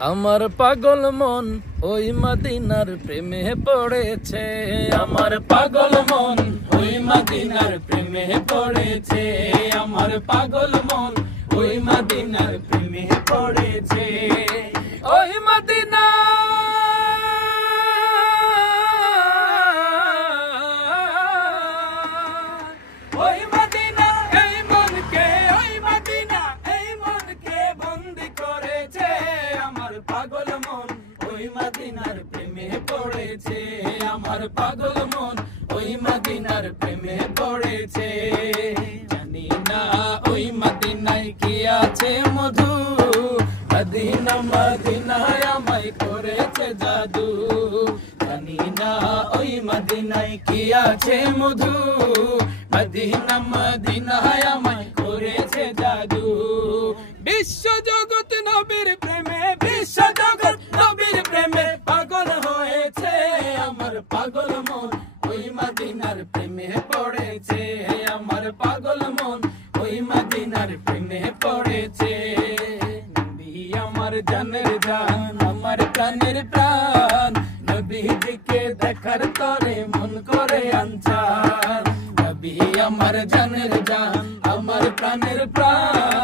আমার পাগল মন ওই মদিনার প্রেমে পড়েছে। আমার পাগল মন ওই মদিনার প্রেমে পড়েছে। আমার পাগল মন ওই মদিনার প্রেমে পড়েছে। ওই মদিনা ওই মদিনা এই মনকে, ওই মদিনা এই মনকে বন্দি করেছে। আমার পাগল মন ওই মদিনার প্রেমে পড়েছে। আমার পাগল মন ওই মদিনার প্রেমে পড়েছে। জানি না ওই মদিনায় কি আছে মধু, মদিনা মদিনায় আমায় করেছে জাদু। জানি না ওই মদিনায় কি আছে মধু, মদিনা মদিনায় আমায় করেছে জাদু। বিশ্ব জগৎ নবীর প্রেমে, বিশ্ব জগৎ নবীর প্রেমে পাগল হয়েছে। আমার পাগল মন ওই মদিনার প্রেমে পড়েছে। আমার পাগল মন ওই মদিনার প্রেমে পড়েছে। নবী আমার জানের জান, আমার প্রাণের প্রাণ, নবীজিকে দেখার তরে মন করে আনচান। নবী আমার জানের জান, আমার প্রাণের প্রাণ,